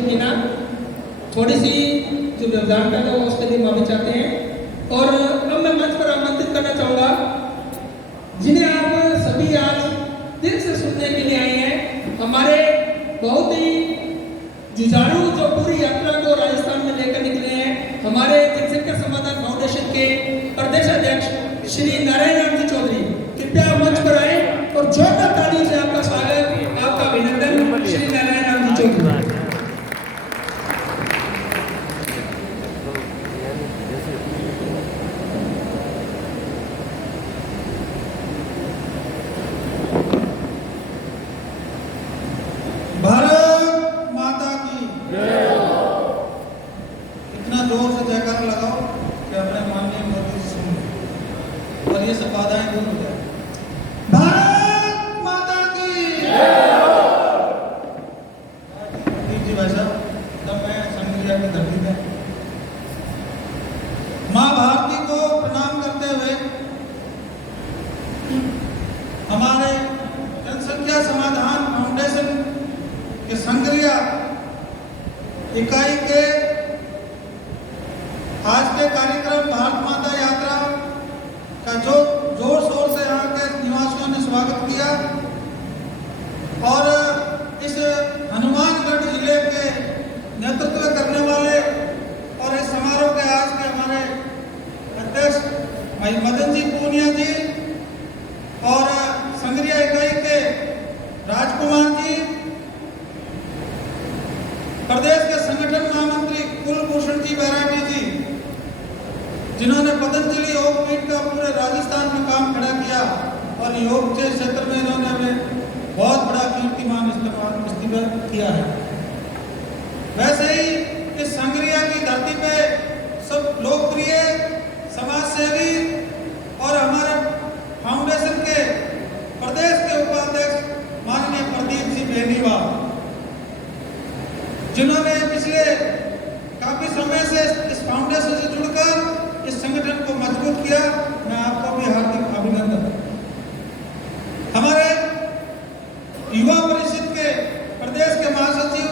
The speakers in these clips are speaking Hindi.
की ना थोड़ी सी जो व्यवधान का वो उसके लिए माफी चाहते हैं। और अब मैं मंच पर आमंत्रित करना चाहूंगा जिन्हें आप सभी आज दिल से सुनने के लिए आए हैं, हमारे बहुत ही जुझारू जो पूरी यात्रा को राजस्थान में लेकर निकले हैं, हमारे जनसंख्या समाधान फाउंडेशन के प्रदेश अध्यक्ष श्री नारायण राम जी चौधरी, कृपया मंच पर आए और जोरदार तालियों से आपका स्वागत, आपका अभिनंदन श्री नारायण राम जी चौधरी। भारत माता की जय। इतना जोर से जयकार लगाओ कि अपने माननीय मोदी जी सुन और ये सब बाधाएं दूर हो जाए। भारत माता की जय। जी भाई साहब, तब मैं संग्रिया की धरती में माँ भारती को प्रणाम करते हुए हमारे जनसंख्या समाधान फाउंडेशन के संग्रिया इकाई के आज के कार्यक्रम भारत माता यात्रा का जो जोर शोर से यहाँ के निवासियों ने स्वागत किया और इस हनुमानगढ़ जिले के नेतृत्व करने वाले और इस समारोह के आज के हमारे अध्यक्ष भाई मदन जी पूनिया जी और संग्रिया इकाई के राजकुमार जी, प्रदेश के संगठन महामंत्री कुलभूषण जी बैरागी जी, जिन्होंने पतंजलि योग पीठ का पूरे राजस्थान में काम खड़ा किया और योग के क्षेत्र में इन्होंने बहुत बड़ा कीर्तिमान स्थापित किया है। वैसे ही इस संग्रिया की धरती पे सब लोकप्रिय समाज सेवी और हमारे फाउंडेशन के प्रदेश के उपाध्यक्ष माननीय प्रदीप जी बेनीवाल, जिन्होंने पिछले काफी समय से इस फाउंडेशन से जुड़कर इस संगठन को मजबूत किया, मैं आपको भी हार्दिक अभिनंदन। हमारे युवा परिषद के प्रदेश के महासचिव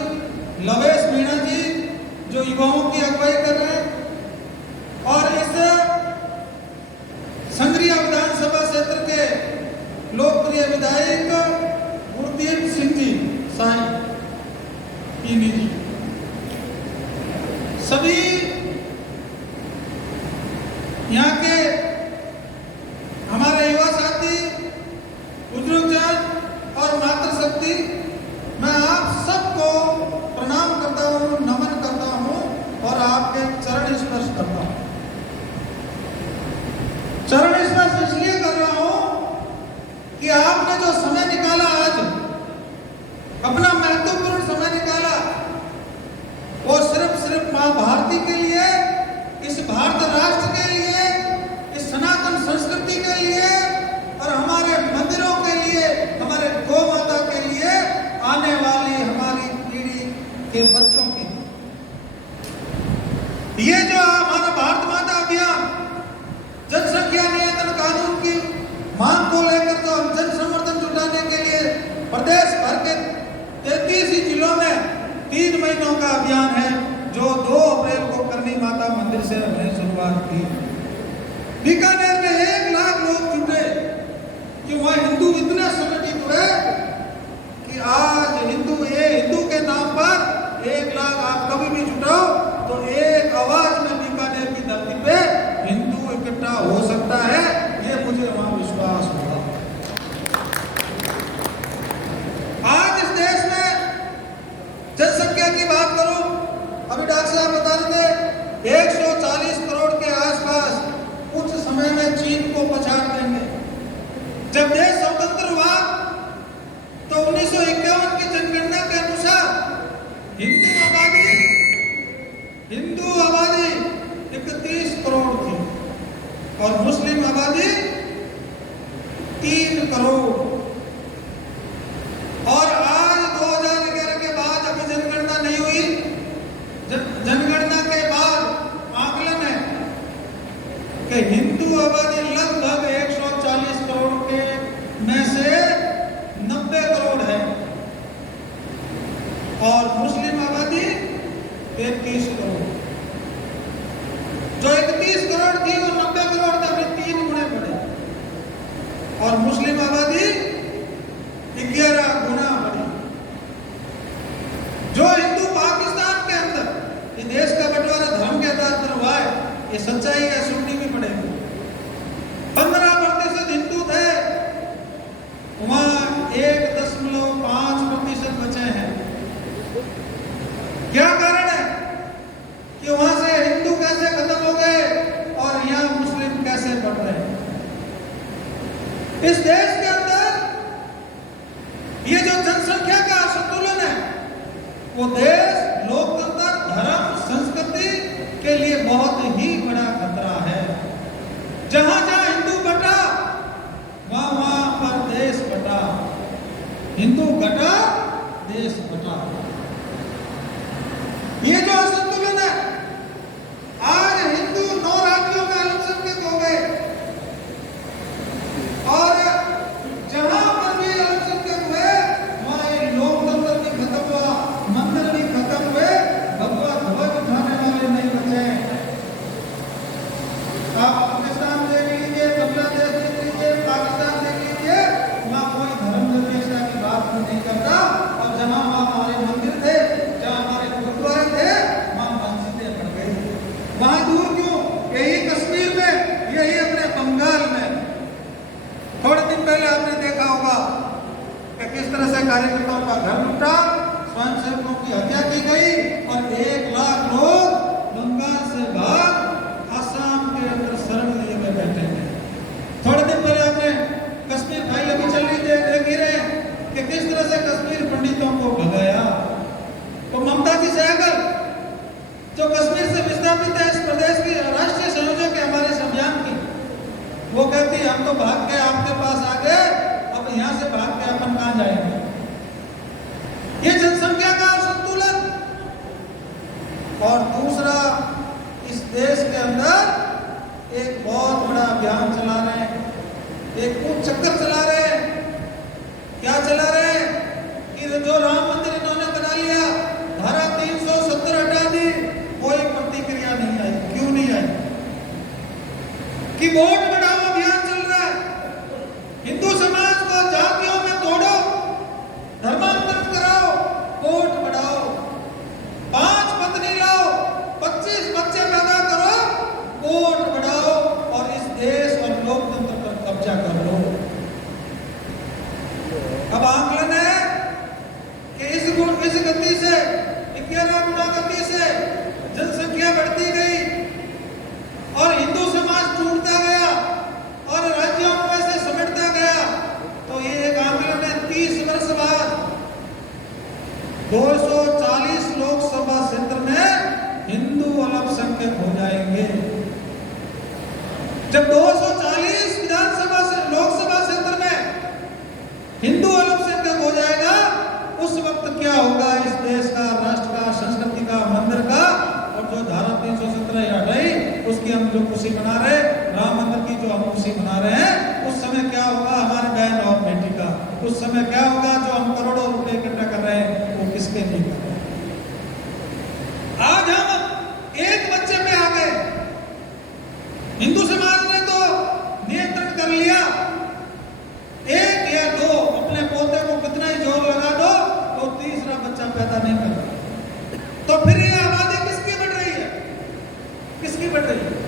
लवेश मीणा जी, जो युवाओं की अगुवाई कर रहे हैं, और इस संग्रिया विधानसभा क्षेत्र के लोकप्रिय विधायक गुरदीप सिंह जी साई पीनी जी, सभी यहाँ के हमारे युवा साथी, बुजुर्गजन और मातृशक्ति, मैं आप सबको प्रणाम करता हूँ, नमन करता हूँ और आपके चरण स्पर्श करता हूँ। चरण स्पर्श इसलिए कर रहा हूँ कि आपने जो समय निकाला, आज अपना महत्वपूर्ण समय निकाला, वो सिर्फ माँ भारती के लिए, इस भारत राष्ट्र के लिए, इस सनातन संस्कृति के लिए और हमारे मंदिरों के लिए, हमारे गौ माता के लिए, आने वाली हमारी पीढ़ी के बच्चों के लिए। ये जो हमारा भारत माता अभियान, जनसंख्या नियंत्रण कानून की मांग को लेकर जो हम जन समर्थन जुटाने के लिए प्रदेश भर के 33 ही जिलों में 3 महीनों का अभियान है, जो 2 अप्रैल को करनी माता मंदिर से हमने शुरुआत की। बीकानेर में 1 लाख लोग जुटे कि वह हिंदू इतने संगठित हुए कि आज हिंदू के नाम पर 1 लाख आप कभी भी जुटाओ तो एक आवाज में बीकानेर की धरती पे हिंदू इकट्ठा हो सकता है, ये मुझे वहां विश्वास हुआ। आज इस देश में जनसंख्या की बात करूं, अभी डॉक्टर साहब बता रहे थे 140 करोड़ के आसपास, कुछ समय में चीन को पछाड़ देंगे। जब देश स्वतंत्र हुआ तो 1951 की जनगणना के अनुसार हिंदू आबादी 31 करोड़ थी और मुस्लिम आबादी 3 करोड़। और आज 2011 के बाद, अभी जनगणना नहीं हुई, जनगणना के बाद आकलन है कि हिंदू आबादी लगभग 140 करोड़ के में से 90 करोड़ है। मुस्लिम आबादी 11 गुना बढ़ी। जो हिंदू पाकिस्तान के अंदर ये देश का बंटवारा धर्म के आधार पर हुआ है, ये सच्चाई है, सुननी भी पड़ेगी। 15% हिंदू थे, वहां 1.5% बचे हैं। क्या कारण है कि वहां से हिंदू कैसे खत्म हो गए और यहाँ मुस्लिम कैसे बढ़ रहे हैं? इस देश के अंदर ये जो जनसंख्या का असंतुलन है, वो देश लोकतंत्र, धर्म, संस्कृति के लिए बहुत ही बड़ा खतरा है। जहां जहां हिंदू बटा, वहां वहां पर देश बटा। हिंदू घटा, देश बटा। ये जो असंतुलन है, आज हिंदू 9 राज्यों में अल्पसंख्यक हो गए और जहां पर भी अल्पसंख्यक हुए वहां ये लोकतंत्र भी खत्म हुआ, मंदिर भी खत्म हुए, भगवा ध्वज उठाने वाले नहीं बचे। आप पाकिस्तान देख लीजिए, बांग्लादेश देख लीजिए, पाकिस्तान देख लीजिए, वहां कोई धर्म निरपेक्षता की बात नहीं करता। और जहां वहां हमारे मंदिर थे, जहां हमारे गुरुद्वारे थे, वहां मस्जिदें बन गई। वहां दूर क्यों? यही कश्मीर में, यही अपने बंगाल में। थोड़े दिन पहले आपने देखा होगा कि किस तरह से कार्यकर्ताओं का घर लूटा, स्वयंसेवकों की हत्या की गई और 1 लाख लोग बंगाल से भाग आसाम के अंदर शरण लिए हुए बैठे हैं। थोड़े दिन पहले आपने कश्मीर फाइल अभी चल रही देख ही रहे कि किस तरह से कश्मीर पंडितों को भगाया। तो ममता जी सहगल जो कश्मीर से विस्थापित है, इस प्रदेश की राष्ट्रीय संयोजक है हमारे इस अभियान की, वो कहती हम तो भाग के आपके पास आ गए, अब यहां से भाग के अपन कहां जाएंगे? ये जनसंख्या का असंतुलन। और दूसरा, इस देश के अंदर एक बहुत बड़ा अभियान चला रहे हैं, एक कूच चक्कर चला रहे हैं। क्या चला रहे हैं कि जो राम मंदिर इन्होंने बना लिया, धारा 370 हटा दी, कोई प्रतिक्रिया नहीं आई। क्यों नहीं आई? कि वोट बढ़ाओ अभियान चल रहा है, हिंदू समाज को जातियों में तोड़ो, धर्मांतरित कराओ, वोट बढ़ाओ, 5 पत्नी लाओ, 25 बच्चे पैदा करो, वोट बढ़ाओ और इस देश और लोकतंत्र पर कब्जा कर लो। अब आंकलन है कि इस गति से, 11 गुना गति से जनसंख्या बढ़ती गई और हिंदू समाज टूटता गया और राज्यों में से समेटता गया। तो ये एक आंकलन है, 30 वर्ष बाद 240 लोकसभा क्षेत्र में हिंदू अल्पसंख्यक हो जाएंगे। जब 240 विधानसभा से लोकसभा क्षेत्र में हिंदू अल्पसंख्यक हो जाएगा, उस वक्त क्या होगा इस देश का, राष्ट्र का, संस्कृति का, मंदिर का? और जो धारा 370 हटाई, उसकी हम जो खुशी मना रहे, राम मंदिर की जो हम खुशी मना रहे हैं, उस समय क्या होगा हमारे बहन और बेटी का? उस समय क्या होगा जो हम करोड़ों रुपए इकट्ठा कर रहे हैं, वो किसके लिए कर रहे हैं? आज हम एक बच्चे पे आ गए। हिंदू समाज ने तो नियंत्रण कर लिया, 1 या 2 अपने पोते को कितना ही जोर लगा दो तो तीसरा बच्चा पैदा नहीं करता। तो फिर ये आबादी किसकी बढ़ रही है? किसकी बढ़ रही है?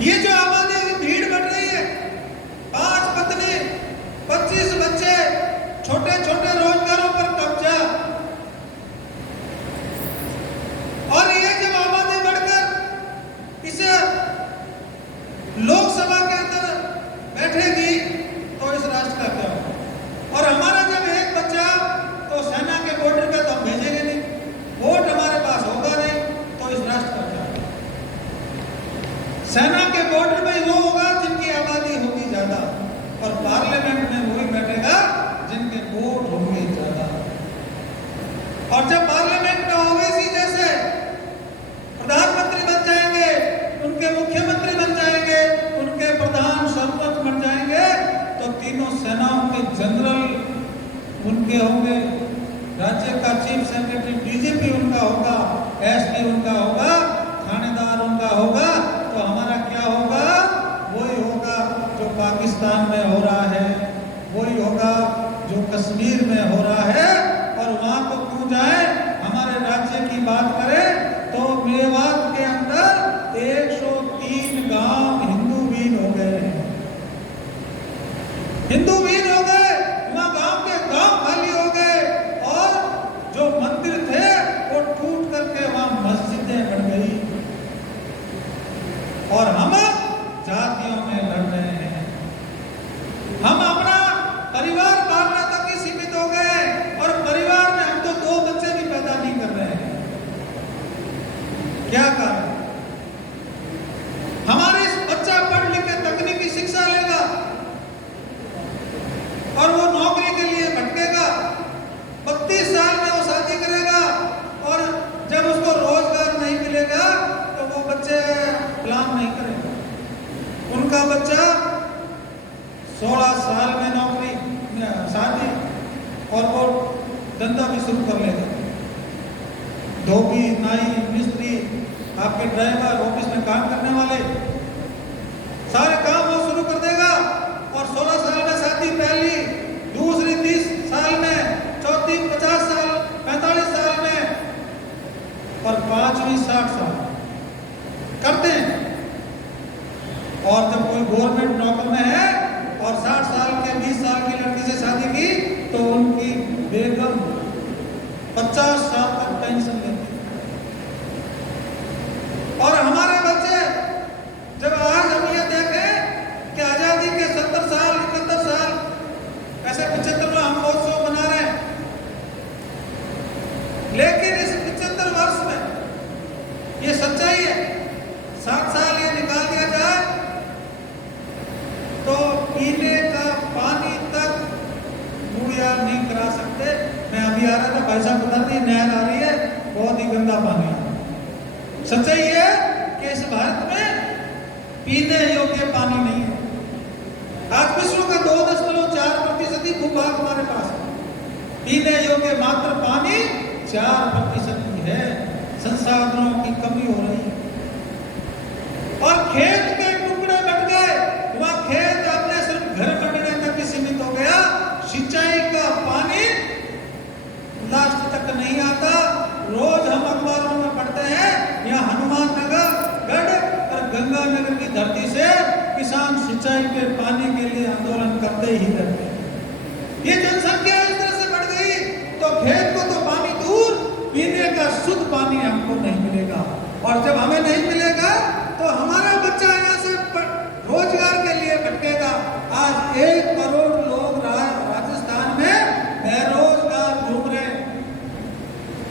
ये जो आबादी की भीड़ बढ़ रही है, 5 पत्नी, 25 बच्चे, छोटे छोटे रोजगारों पर कब्जा। और ये जब आबादी बढ़कर इसे लोकसभा के अंदर बैठेगी तो इस राष्ट्र का क्या होगा? और हमारा जब एक बच्चा, तो सेना के बॉर्डर पे तो हम भेजेंगे नहीं, वोट हमारे पास होगा नहीं, तो इस राष्ट्र का क्या होगा? सेना के बॉर्डर पे वो होगा जिनकी आबादी होगी ज्यादा, और पार्लियामेंट में वही बैठेगा जिनके वोट होंगे ज्यादा। और जब पार्लियामेंट में ओवैसी जैसे प्रधानमंत्री बन जाएंगे, उनके मुख्यमंत्री बन जाएंगे, उनके प्रधान सरपंच बन जाएंगे, तो तीनों सेनाओं के जनरल उनके होंगे, राज्य का चीफ सेक्रेटरी डीजीपी उनका होगा, एसपी उनका होगा, थानेदार उनका होगा। तो हमारा क्या होगा? वही होगा कश्मीर में हो रहा है, और वहां को क्यों जाए, हमारे राज्य की बात करें तो मेवात के अंदर 103 गांव हिंदूहीन हो गए हैं, हिंदूहीन हो गए, वहां गांव के गांव खाली हो गए, और जो मंदिर थे वो टूट करके वहां मस्जिदें बन गई, और हम जातियों में लड़ रहे हैं, हम अपना परिवार पालने तक ही सीमित हो गए, और परिवार में हम तो 2 बच्चे भी पैदा नहीं कर रहे हैं। क्या कारण? हमारे बच्चा पढ़ लिख के तकनीकी शिक्षा लेगा और वो नौकरी के लिए भटकेगा, 32 साल में वो शादी करेगा, और जब उसको रोजगार नहीं मिलेगा तो वो बच्चे प्लान नहीं करेगा। उनका बच्चा 16 साल में नौकरी शादी, और वो धंधा भी शुरू कर लेगा, धोबी, नाई, मिस्त्री, आपके ड्राइवर, ऑफिस में काम करने वाले, सारे काम वो शुरू कर देगा, और 16 साल में शादी पहली, दूसरी 30 साल में, चौथी 50 साल, 45 साल में, और 5वीं 60 साल करते हैं। और जब कोई गवर्नमेंट नौकरी में है और 60 साल के 20 साल की लड़की से शादी की तो उनकी बेगम 50 साल तक पेंशन लेती है। और हमारे बच्चे, जब आज हम ये देखें कि आजादी के 70 साल, 71 साल, ऐसे 75 में हम महोत्सव मना रहे हैं, लेकिन इस 75 वर्ष में ये सच्चाई है, 7 साल ये निकाल दिया जाए तो पीने का पानी तक मुहैया नहीं करा सकते। मैं अभी आ रहा था, भाई साहब बता रही नहर आ रही है, बहुत ही गंदा पानी है। सच्चाई है कि इस भारत में पीने योग्य पानी नहीं है। आज विश्व का 2.4% ही भूभाग हमारे पास है, पीने योग्य मात्र पानी 4% ही है। संसाधनों की कमी हो रही है, और खेत के टुकड़े बट गए, वहां खेत अपने सिर्फ घर बनने तक ही सीमित हो गया, सिंचाई का पानी लास्ट तक नहीं आता। रोज हम अखबारों में पढ़ते हैं यहाँ हनुमाननगर, गढ़ और गंगानगर की धरती से किसान सिंचाई के पानी के लिए आंदोलन करते ही रहते हैं। ये जनसंख्या इस तरह से बढ़ गई तो खेत को तो पानी दूर, पीने का शुद्ध पानी हमको नहीं मिलेगा, और जब हमें नहीं मिलेगा तो हमारा बच्चा यहाँ से रोजगार के लिए भटकेगा। आज 1 करोड़ लोग राजस्थान में बेरोजगार घूम रहे हैं,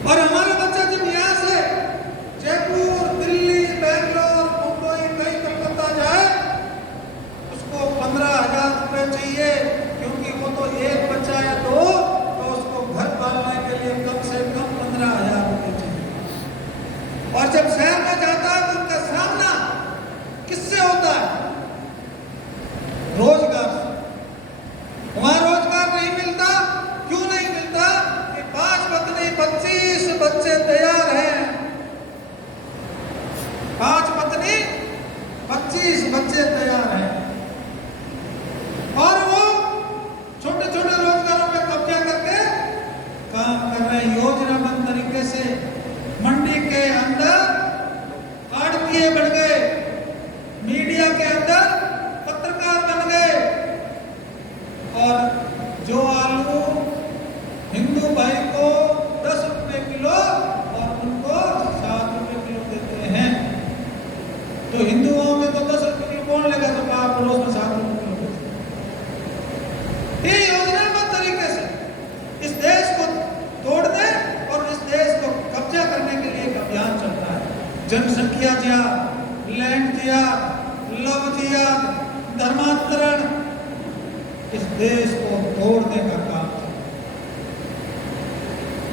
और हमारा बच्चा जब यहाँ से जयपुर, दिल्ली, बेंगलोर, मुंबई, कहीं कलकत्ता जाए, उसको 15,000 रुपए चाहिए, क्योंकि वो तो एक बच्चा या 2, तो उसको घर पालने के लिए कम से कम 15,000 रुपए चाहिए। और जब शहर में जाता है तो उनका सामना किससे होता है? रोजगार से। वहां रोजगार नहीं मिलता, क्यों नहीं मिलता? कि 5 पत्नी 25 बच्चे तैयार हैं, 5 पत्नी 25 बच्चे तैयार हैं, और वो छोटे छोटे रोजगारों पे कब्जा करके काम कर रहे हैं योजनाबद्ध तरीके से। मंडी के अंदर आड़तिये बढ़ गए, मीडिया के अंदर पत्रकार बन गए, और जो आलू हिंदू भाई को 10 रुपए किलो और उनको 7 रुपए किलो देते हैं, तो हिंदुओं में तो 10 रुपए किलो कौन लेगा, तो आप पड़ोस में 7 रुपए किलो देते हैं। ये योजनाबद्ध तरीके से इस देश को तोड़ने और इस देश को कब्जा करने के लिए एक अभियान चल रहा है। जनसंख्या जिहाद, लैंड जिहाद, लव जिहाद, धर्मांतरण, इस देश को तोड़ने का काम चल रहा है।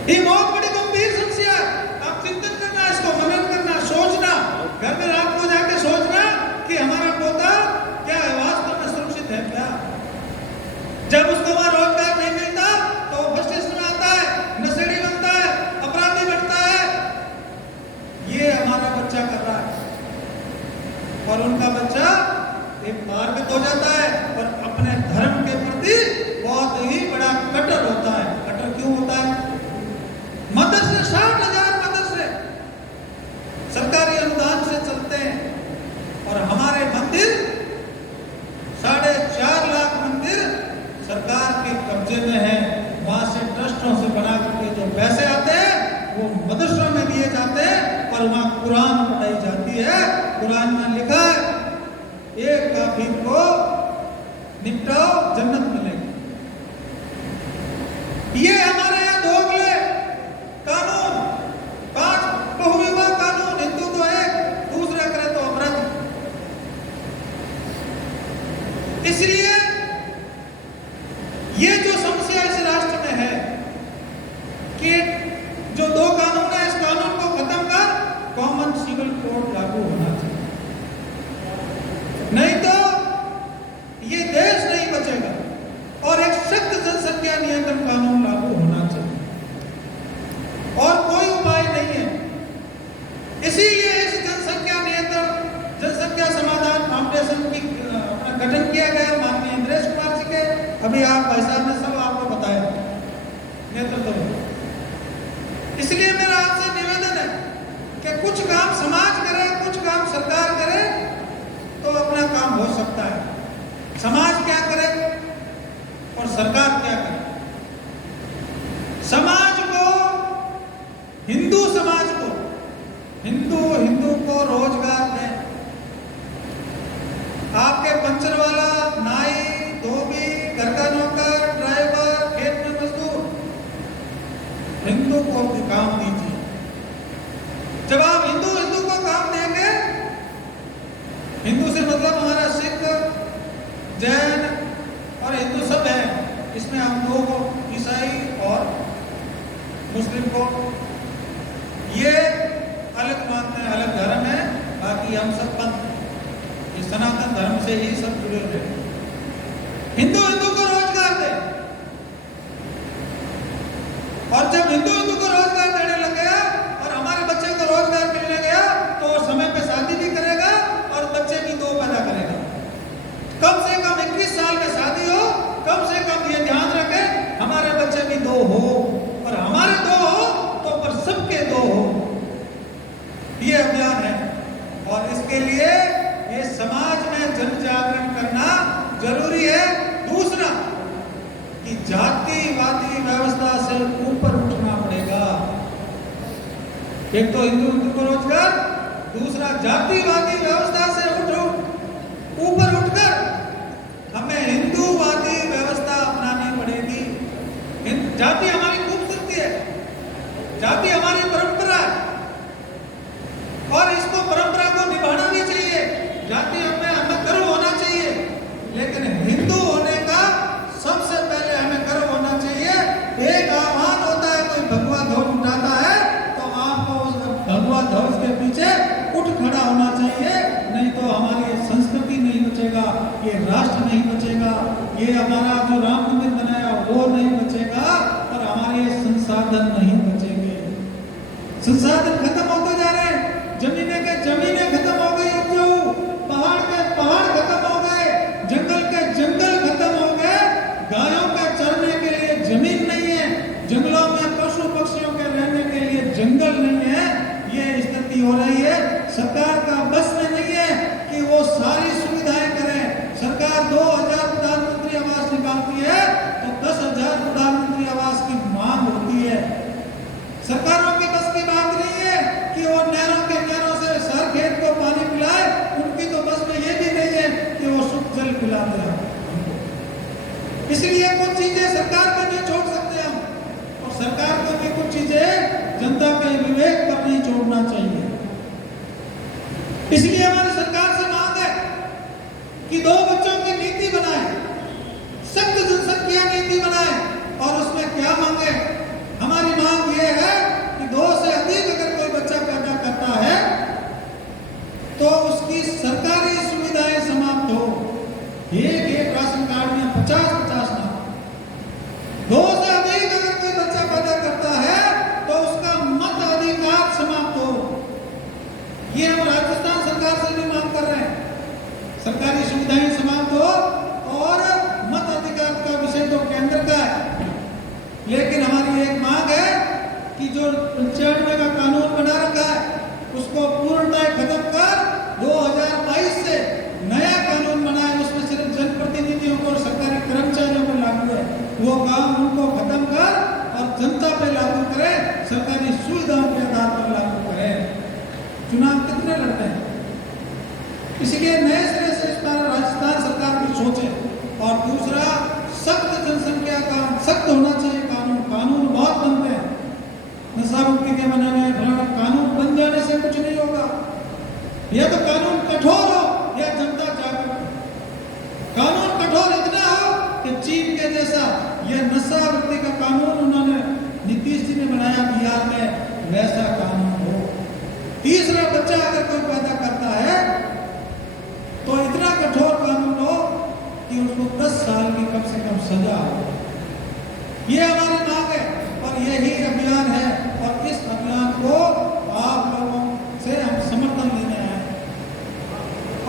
ये बहुत बड़ी गंभीर समस्या है। आप चिंतन करना, इसको मनन करना, सोचना, घर में रात को जाके सोचना कि हमारा पोता क्या है, वास्तव में सुरक्षित है क्या? जब उसको वहां रोजगार नहीं मिलता तो फ्रस्ट्रेशन में आता है, नशेड़ी बनता है, अपराधी बनता है। ये हमारा बच्चा कर रहा है, और उनका बच्चा एक मार्ग हो जाता है और अपने धर्म के प्रति बहुत ही बड़ा और वहां कुरान पढ़ाई जाती है। कुरान में लिखा है एक काफिर को निपटाओ जन्नत मिलेगी। ये हमारे यहाँ दोगले कानून, 5 बहुविवाह कानून, हिंदू तो एक, दूसरे करे तो अपराधी। इसलिए ये जो समस्या इस राष्ट्र में है कि जो 2 कानून है, इस कानून को खत्म कर कॉमन सिविल कोड लागू होना चाहिए, नहीं तो ये देश नहीं बचेगा। और एक सख्त जनसंख्या नियंत्रण कानून लागू होना चाहिए और कोई उपाय नहीं है। इसीलिए इस जनसंख्या समाधान फाउंडेशन की अपना गठन किया गया माननीय इंद्रेश कुमार जी के। अभी आप भाई साहब ने सब आपको बताया नेतृत्व में। इसलिए मेरा आपसे निवेदन है कि कुछ काम समाज करे, कुछ काम सरकार करे तो अपना काम हो सकता है। समाज क्या करे और सरकार क्या करे? समाज को, हिंदू समाज को, हिंदू को रोजगार दें। आपके पंचर वाला, नाई, धोबी, घर का नौकर, ड्राइवर, खेत में मजदूर, हिंदू को काम दीजिए। जब आप हिंदू को काम देंगे, हिंदू से मतलब हमारा सिख, जैन और हिंदू सब है, इसमें हम लोग को ईसाई और मुस्लिम को ये अलग मानते हैं, अलग धर्म है, बाकी हम सब पंथ इस सनातन धर्म से ही सब जुड़े हुए हैं। हिंदू को रोजगार दे, और जब हिंदू को रोजगार देने लग गया और हमारे बच्चे को रोजगार मिलने गया तो वो समय पे शादी भी करेगा और बच्चे भी 2 पैदा करेगा। कम से कम 21 साल में शादी हो, कम से कम ये ध्यान रखें हमारे बच्चे भी 2 हो, और हमारे 2 हो तो पर सबके 2 हो। ये अभियान है और इसके लिए ये समाज में जन जागरण करना जरूरी है। दूसरा कि जातिवादी व्यवस्था से ऊपर उठना पड़ेगा। एक तो हिंदू को रोजगार, दूसरा जातिवादी व्यवस्था से ऊपर उठकर हमें हिंदूवादी व्यवस्था अपनानी पड़ेगी। जाति हमारी खूबसूरती है, जाति हमारी परंपरा है और इसको परंपरा को निभाना भी चाहिए। जाति हमें गर्व होना चाहिए, लेकिन हिंदू होने का सबसे पहले हमें गर्व होना चाहिए। एक आह्वान होता है, कोई भगवा ध्वज उठाता है तो आपको उस भगवा ध्वज के पीछे उठ खड़ा होना चाहिए, नहीं तो हमारी संस्कृति नहीं बचेगा, ये राष्ट्र नहीं बचेगा, ये हमारा जो राम मंदिर बनाया वो नहीं बचेगा और हमारे संसाधन नहीं बचेंगे। संसाधन खत्म होते जा रहे हैं, जमीनें खत्म हो गई, पहाड़ के पहाड़ खत्म हो गए, जंगल के जंगल खत्म हो गए, गायों के चरने के लिए जमीन नहीं है, जंगलों में पशु पक्षियों के रहने के लिए जंगल नहीं है। ये स्थिति हो रही है। सरकार का बस में नहीं है कि वो सारी सुविधाएं करे। सरकार 2000 प्रधानमंत्री आवास निकालती है तो 10,000 प्रधानमंत्री आवास की मांग होती है। सरकारों की बस की बात नहीं है कि वो नहरों से सर खेत को पानी पिलाए, उनकी तो बस में ये भी नहीं है कि वो शुद्ध जल पिलाते हैं। इसलिए कुछ चीजें सरकार पर नहीं छोड़ सकते हम, और सरकार को भी कुछ चीजें जनता के विवेक पर नहीं छोड़ना चाहिए। इसलिए हमारी सरकार से मांग है कि 2 बच्चों की नीति बनाए, सख्त जनसंख्या नीति बनाए, और उसमें क्या मांगे? हमारी मांग ये है कि 2 से अधिक अगर कोई बच्चा पैदा करता है तो उसकी सरकारी सुविधाएं समाप्त हो। एक राशन कार्ड में 50-50 ना। 2 से अधिक अगर कोई बच्चा पैदा करता है तो उसका मत अधिकार समाप्त हो। ये हम राजस्थान सरकार से भी मांग कर रहे हैं। सरकारी सुविधाएं समाप्त हो और मत अधिकार का विषय तो केंद्र का है, लेकिन हमारी एक मांग है कि जो 95 का कानून बना रखा है उसको पूर्णतः खत्म कर 2022 से नया कानून बनाए, उसमें सिर्फ जनप्रतिनिधियों को और सरकारी कर्मचारियों को लागू है। वो काम उनको खत्म कर और जनता पे लागू करें, सरकारी सुविधाओं के आधार पर लागू करें। चुनाव कितने लड़ते हैं। इसलिए नए सिरे से इस बार राजस्थान सरकार भी सोचे। और दूसरा, सख्त जनसंख्या का सख्त होना चाहिए कानून। कानून बहुत बनते हैं, नशा मुक्ति के बने हुए कानून बन जाने से कुछ नहीं होगा। यह तो कानून कठोर हो या जनता जागरूक। कानून कठोर इतना हो कि चीन के जैसा यह नशा मुक्ति का कानून उन्होंने नीतीश जी ने बनाया बिहार में, वैसा कानून हो। तीसरा बच्चा अगर कोई पैदा करता है तो इतना कठोर कानून हो कि उसको 10 साल की कम से कम सजा हो। ये हमारी मांग है और यही अभियान है। और इस अभियान को आप लोगों से हम समर्थन लेने आए।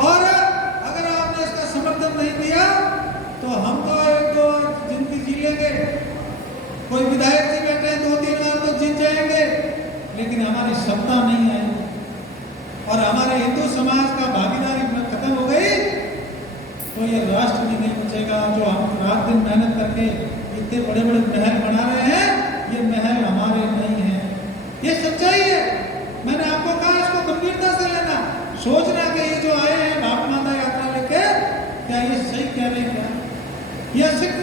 और अगर आपने इसका समर्थन नहीं दिया तो हम तो एक दो जिंदगी जी लेंगे, कोई विधायक जी बैठे हैं 2-3 बार तो जीत जाएंगे, लेकिन हमारी सत्ता नहीं आएगी और हमारे हिंदू समाज का भागीदारी खत्म हो गई तो ये राष्ट्र भी नहीं बचेगा। जो हम रात दिन मेहनत करके इतने बड़े बड़े महल बना रहे हैं, ये महल हमारे नहीं है। ये सच्चाई है। मैंने आपको कहा इसको गंभीरता से लेना, सोचना कि ये जो आए हैं भारत माता यात्रा लेके, क्या ये सही कह रहे हैं? क्या यह सिख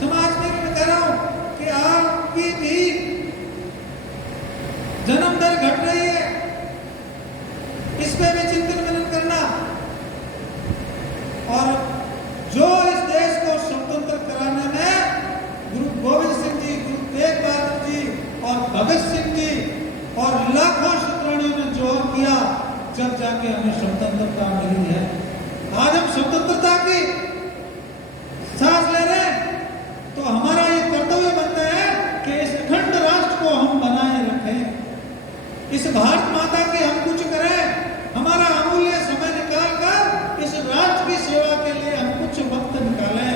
समाज में मैं कह रहा हूं कि आपकी भी जन्म दर घट रही है, इस पे भी चिंतन मनन करना। और जो इस देश को स्वतंत्र कराने में गुरु गोविंद सिंह जी, गुरु तेग बहादुर जी और भगत सिंह जी और लाखों शूद्राणियों ने जोर किया, जब जाके हमें स्वतंत्रता मिली है। आज हम स्वतंत्रता की सांस ले रहे हैं तो हमारा ये कर्तव्य बनता है कि इस अखंड राष्ट्र को हम बनाए रखें, इस भारत माता की हम कुछ करें। हमारा अमूल्य समय निकालकर इस राष्ट्र की सेवा के लिए हम कुछ वक्त निकालें।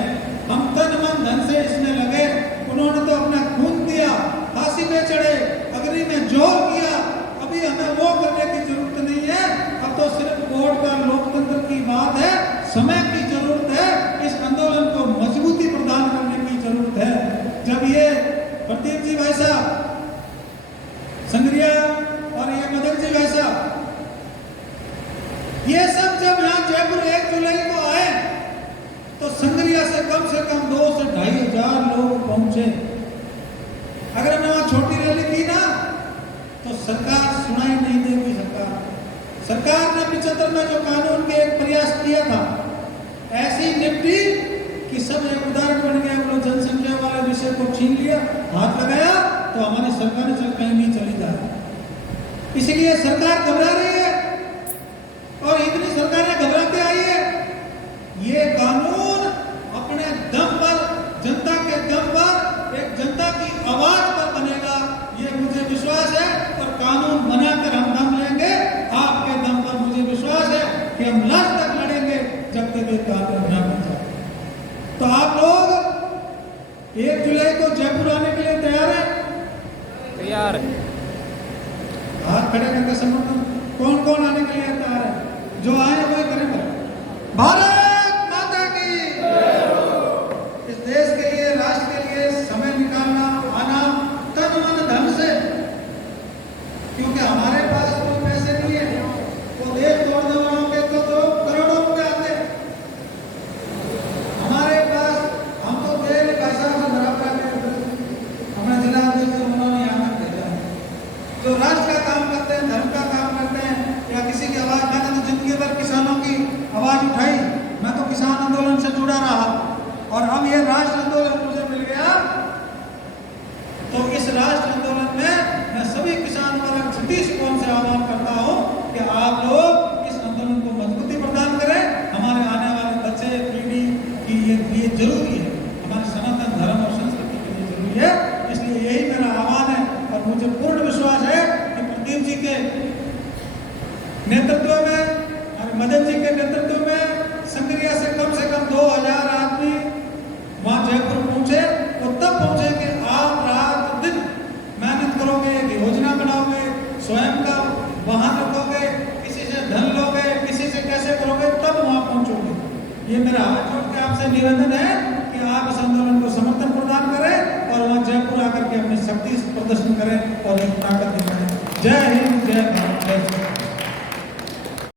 हम तन मन धन से इसमें लगे। उन्होंने तो अपना खून दिया, फांसी पे चढ़े, अग्नि में जोर किया। अभी हमें वो करने की जरूरत नहीं है। अब तो सिर्फ वोट का लोकतंत्र की बात है, समय की जरूरत है। इस आंदोलन को मजबूती प्रदान करने की जरूरत है। जब ये प्रदीप जी भाई साहब संग्रिया और ये मदन जी भाई साहब, ये सब जब यहाँ जयपुर 1 जुलाई को आए तो संग्रिया से कम 2 से 2.5 हजार लोग पहुंचे। अगर हमने वहां छोटी रैली की ना तो सरकार सुनाई नहीं देगी। सरकार ने 75 में जो कानून के एक प्रयास किया था, ऐसी निपटी कि सब एक उदाहरण बन गया। उन्होंने जनसंख्या वाले विषय को छीन लिया, हाथ लगाया तो हमारी सरकार चल कहीं नहीं चली जा रही। इसलिए सरकार घबरा रही है और इतनी सरकारें घबराते आई है। ये कानून अपने दम पर, जनता के दम पर, एक जनता की आवाज पर बनेगा, ये मुझे विश्वास है। और कानून बनाकर हम दम लेंगे, आपके दम पर मुझे विश्वास है कि हम लास्ट तक लड़ेंगे जब तक ये कानून न बन जाए। तो आप लोग 1 जुलाई को जयपुर आने के लिए तैयार हैं? तैयार है। हाथ खड़े करके समर्थन कौन कौन आने के लिए तैयार है? जो आए वही करेंगे। भारत माता की, इस देश के लिए, राष्ट्र के लिए समय निकालना, आना तन मन धन से, क्योंकि हमारे पास कोई पैसे नहीं है। वो देश तोड़ने वालों के तो करोड़ों रुपए आते हैं। हमारे पास, हम तो तेल पैसा से बराबर हमारे जिला अध्यक्ष उन्होंने यहाँ तक भेजा है। जो राष्ट्र का काम करते हैं, धर्म का काम करते हैं, या किसी की आवाज, मैंने तो जिंदगी भर किसानों की आवाज उठाई। मैं तो किसान आंदोलन से जुड़ा रहा और अब ये राष्ट्र आंदोलन मुझे मिल गया। तो इस राष्ट्र आंदोलन में मैं सभी किसान वर्ग छत्तीस कौन से आह्वान करता हूं कि आप लोग इस आंदोलन को मजबूती प्रदान करें। हमारे आने वाले बच्चे पीढ़ी की ये जरूरी है, हमारे सनातन धर्म और संस्कृति के लिए जरूरी है। इसलिए यही मेरा आह्वान है और मुझे पूर्ण विश्वास है कि प्रदीप जी के नेतृत्व में और मदन जी के नेतृत्व में संग्रिया से कम 2000 आदमी वहां जयपुर पहुंचे। तो तब पहुंचे कि आप रात दिन मेहनत करोगे, योजना बनाओगे, स्वयं का वाहन रखोगे, किसी से धन लोगे, किसी से कैसे करोगे, तब वहां पहुंचोगे। ये मेरा हाथ जोड़ के आपसे निवेदन है कि आप इस आंदोलन को समर्थन प्रदान करें और वहां जयपुर आकर के अपनी शक्ति प्रदर्शन करें और एक ताकत